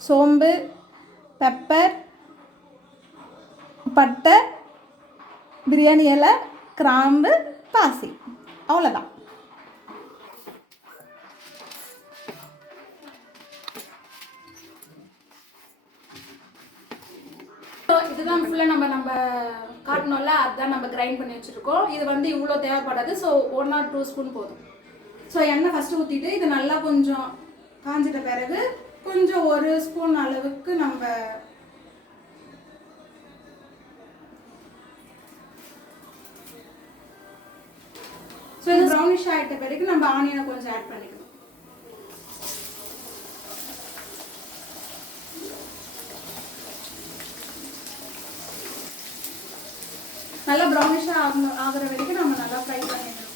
சோம்பு, பெப்பர், பட்டை, பிரியாணி இலை, கிராம்பு, பாசி, அவ்வளோதான். இதுதான் ஃபுல்லாக நம்ம காட்டணும்ல, அதுதான் நம்ம கிரைண்ட் பண்ணி வச்சுருக்கோம். இது வந்து இவ்வளோ தேவைப்படாது. ஸோ 1 or 2 ஸ்பூன் போதும். ஸோ எண்ணெய் ஃபஸ்ட்டு ஊற்றிட்டு இது நல்லா கொஞ்சம் காஞ்சிட்ட பிறகு கொஞ்சம் 1 ஸ்பூன் அளவுக்கு நம்ம ஸோ இது ப்ரௌனிஷ் ஆகிட்ட பிறகு நம்ம ஆனியனை கொஞ்சம் ஆட் பண்ணிக்கணும். நல்லா ப்ரௌனிஷாக ஆகிற வரைக்கும் நம்ம நல்லா ஃப்ரை பண்ணிடணும்.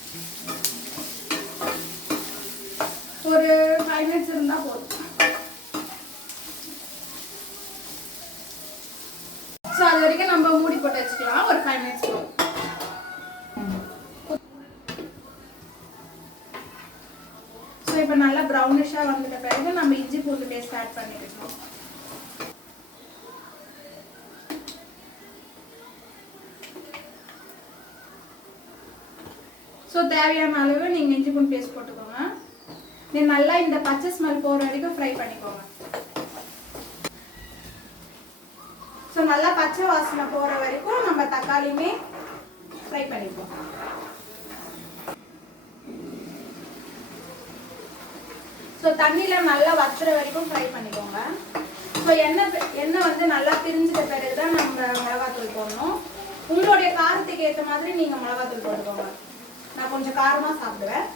ஒரு 5 minutes இருந்தால் போதும். ஸோ அது வரைக்கும் நம்ம மூடி போட்டு வச்சுக்கலாம். ஒரு 5 minutes போதும். ஸோ இப்போ நல்லா ப்ரௌனிஷாக வந்துட்ட பிறகு நம்ம இஞ்சி பூண்டு பேஸ்ட் ஆட் பண்ணிக்கணும். ஸோ தேவையான அளவு நீங்கள் இஞ்சி பூண்டு பேஸ்ட் போட்டுக்கோங்க. நீங்கள் நல்லா இந்த பச்சை ஸ்மெல் போகிற வரைக்கும் ஃப்ரை பண்ணிக்கோங்க. ஸோ நல்லா பச்சை வாசனை போகிற வரைக்கும் நம்ம தக்காளியுமே ஃப்ரை பண்ணிப்போம். ஸோ தண்ணியில் நல்லா வத்துற வரைக்கும் ஃப்ரை பண்ணிக்கோங்க. ஸோ எண்ணெய் வந்து நல்லா பிரிஞ்சிட்ட பிறகு தான் நம்ம மிளகாத்தூள் போடணும். உங்களுடைய காரத்துக்கு ஏற்ற மாதிரி நீங்கள் மிளகாத்தூள் போட்டுக்கோங்க. நான் கொஞ்சம் காரமாக சாப்பிடுவேன்.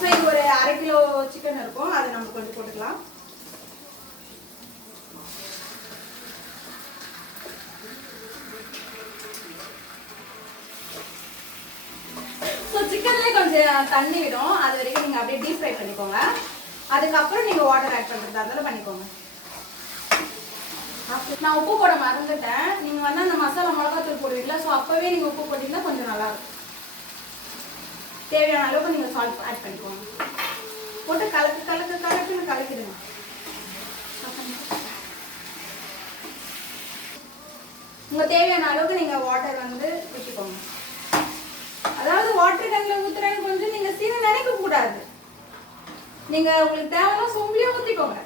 ஸோ இது ஒரு 1/2 கிலோ சிக்கன் இருக்கும், அதை நம்ம கொஞ்சம் போட்டுக்கலாம். ஸோ சிக்கன்லேயே கொஞ்சம் தண்ணி விடும், அது வரைக்கும் நீங்கள் அப்படியே டீப் ஃப்ரை பண்ணிக்கோங்க. அதுக்கப்புறம் நீங்கள் வாட்டர் ஆட் பண்ணுறதா இருந்தாலும் பண்ணிக்கோங்க. நான் உப்பு போட மறந்துட்டேன். நீங்கள் வந்து அந்த மசாலா மிளகாத்தூள் போடுவீங்களா, ஸோ அப்போவே நீங்கள் உப்பு போட்டிங்கன்னா கொஞ்சம் நல்லாயிருக்கும். தேவையான அளவுக்கு நீங்கள் சால்ட் ஆட் பண்ணிக்கோங்க. போட்டு கலக்குன்னு கலக்கிடுங்க. உங்கள் தேவையான அளவுக்கு நீங்கள் வாட்டர் வந்து ஊற்றிக்கோங்க. அதாவது வாட்டர் டேங்கில் ஊற்றுறேன்னு கொஞ்சம் நீங்கள் சீனை நினைக்கக்கூடாது. நீங்கள் உங்களுக்கு தேவையான சொம்புலேயே ஊற்றிக்கோங்க.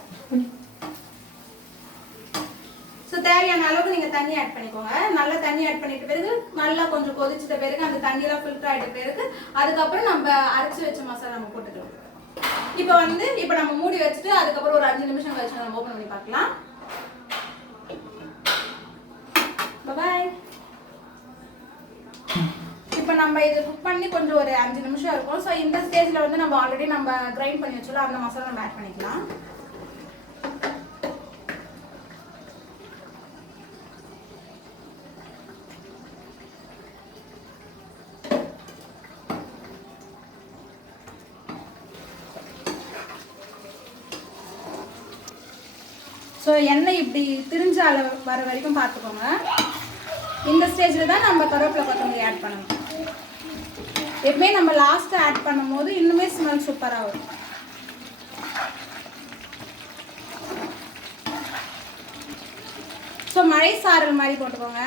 ஸோ தேவையான அளவுக்கு நீங்கள் தண்ணி ஆட் பண்ணிக்கோங்க. நல்லா தண்ணி ஆட் பண்ணிட்ட பிறகு நல்லா கொஞ்சம் கொதிச்சிட்ட பிறகு அந்த தண்ணியெல்லாம் ஃபில்டர் ஆகிட்ட பிறகு அதுக்கப்புறம் நம்ம அரைச்சி வச்ச மசாலா நம்ம போட்டுக்கலாம். இப்போ நம்ம மூடி வச்சுட்டு அதுக்கப்புறம் ஒரு 5 நிமிஷம் கழிச்சு நம்ம ஓப்பன் பண்ணி பார்க்கலாம். பாய். இப்போ நம்ம இது குக் பண்ணி கொஞ்சம் ஒரு 5 நிமிஷம் இருக்கும். ஸோ இந்த ஸ்டேஜில் வந்து நம்ம ஆல்ரெடி நம்ம கிரைண்ட் பண்ணி வச்சோம், அந்த மசாலா நம்ம ஆட் பண்ணிக்கலாம். ஸோ எண்ணெய் இப்படி திரிஞ்ச அளவு வர வரைக்கும் பார்த்துக்கோங்க. இந்த ஸ்டேஜில் தான் நம்ம கருவேப்பிலை கொத்தமல்லி ஆட் பண்ணணும். எப்பவுமே நம்ம லாஸ்ட்டு ஆட் பண்ணும் போது இன்னுமே ஸ்மெல் சூப்பராக வரும். ஸோ மழை சாரல் மாதிரி போட்டுக்கோங்க.